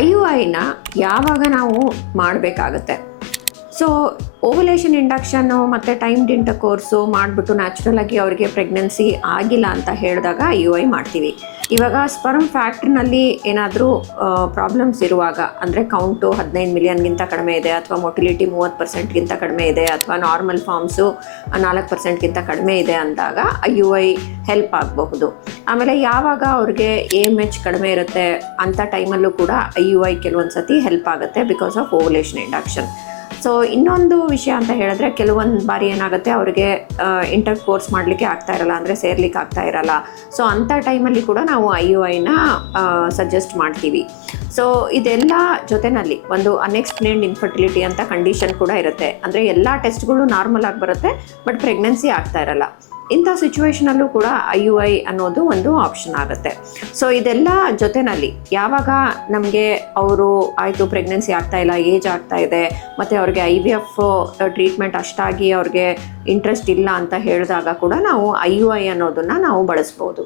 IUIನ ಯಾವಾಗ ನಾವು ಮಾಡಬೇಕಾಗತ್ತೆ? ಸೊ ಓವಲೇಷನ್ ಇಂಡಕ್ಷನ್ನು ಮತ್ತು ಟೈಮ್ಡ್ ಇಂಟರ್ಕೋರ್ಸು ಮಾಡಿಬಿಟ್ಟು ನ್ಯಾಚುರಲಾಗಿ ಅವರಿಗೆ ಪ್ರೆಗ್ನೆನ್ಸಿ ಆಗಿಲ್ಲ ಅಂತ ಹೇಳಿದಾಗ IUI ಮಾಡ್ತೀವಿ. ಇವಾಗ ಸ್ಪರ್ಮ್ ಫ್ಯಾಕ್ಟ್ರಿನಲ್ಲಿ ಏನಾದರೂ ಪ್ರಾಬ್ಲಮ್ಸ್ ಇರುವಾಗ, ಅಂದರೆ ಕೌಂಟು 15 ಮಿಲಿಯನ್ಗಿಂತ ಕಡಿಮೆ ಇದೆ, ಅಥವಾ ಮೊಟಿಲಿಟಿ 30%ಗಿಂತ ಕಡಿಮೆ ಇದೆ, ಅಥವಾ ನಾರ್ಮಲ್ ಫಾರ್ಮ್ಸು 4% ಕಡಿಮೆ ಇದೆ ಅಂದಾಗ IUI ಹೆಲ್ಪ್ ಆಗಬಹುದು. ಆಮೇಲೆ ಯಾವಾಗ ಅವ್ರಿಗೆ AMH ಕಡಿಮೆ ಇರುತ್ತೆ ಅಂಥ ಟೈಮಲ್ಲೂ ಕೂಡ IUI ಕೆಲವೊಂದು ಸತಿ ಹೆಲ್ಪ್ ಆಗುತ್ತೆ because of ovulation induction. So ಇನ್ನೊಂದು ವಿಷಯ ಅಂತ ಹೇಳಿದ್ರೆ, ಕೆಲವೊಂದು ಬಾರಿ ಏನಾಗುತ್ತೆ, ಅವರಿಗೆ ಇಂಟರ್ಕೋರ್ಸ್ ಮಾಡಲಿಕ್ಕೆ ಆಗ್ತಾ ಇರಲ್ಲ, ಅಂದರೆ ಸೇರ್ಲಿಕ್ಕೆ ಆಗ್ತಾ ಇರಲ್ಲ. ಸೊ ಅಂಥ ಟೈಮಲ್ಲಿ ಕೂಡ ನಾವು IUIನ ಸಜೆಸ್ಟ್ ಮಾಡ್ತೀವಿ. ಸೊ ಇದೆಲ್ಲ ಜೊತೆಯಲ್ಲಿ ಒಂದು ಅನ್ಎಕ್ಸ್ಪ್ಲೇನ್ಡ್ ಇನ್ಫರ್ಟಿಲಿಟಿ ಅಂತ ಕಂಡೀಷನ್ ಕೂಡ ಇರುತ್ತೆ. ಅಂದರೆ ಎಲ್ಲ ಟೆಸ್ಟ್ಗಳು ನಾರ್ಮಲ್ ಆಗಿ ಬರುತ್ತೆ, ಬಟ್ ಪ್ರೆಗ್ನೆನ್ಸಿ ಆಗ್ತಾ ಇರಲ್ಲ. ಇಂಥ ಸಿಚುವೇಷನಲ್ಲೂ ಕೂಡ IUI ಅನ್ನೋದು ಒಂದು ಆಪ್ಷನ್ ಆಗುತ್ತೆ. ಸೊ ಇದೆಲ್ಲ ಜೊತೆಯಲ್ಲಿ ಯಾವಾಗ ನಮಗೆ ಅವರು ಆಯಿತು ಪ್ರೆಗ್ನೆನ್ಸಿ ಆಗ್ತಾ ಇಲ್ಲ, ಏಜ್ ಆಗ್ತಾ ಇದೆ, ಮತ್ತು ಅವ್ರಿಗೆ IVF ಟ್ರೀಟ್ಮೆಂಟ್ ಅಷ್ಟಾಗಿ ಅವ್ರಿಗೆ ಇಂಟ್ರೆಸ್ಟ್ ಇಲ್ಲ ಅಂತ ಹೇಳಿದಾಗ ಕೂಡ ನಾವು IUI ಅನ್ನೋದನ್ನು ನಾವು ಬಳಸ್ಬೋದು.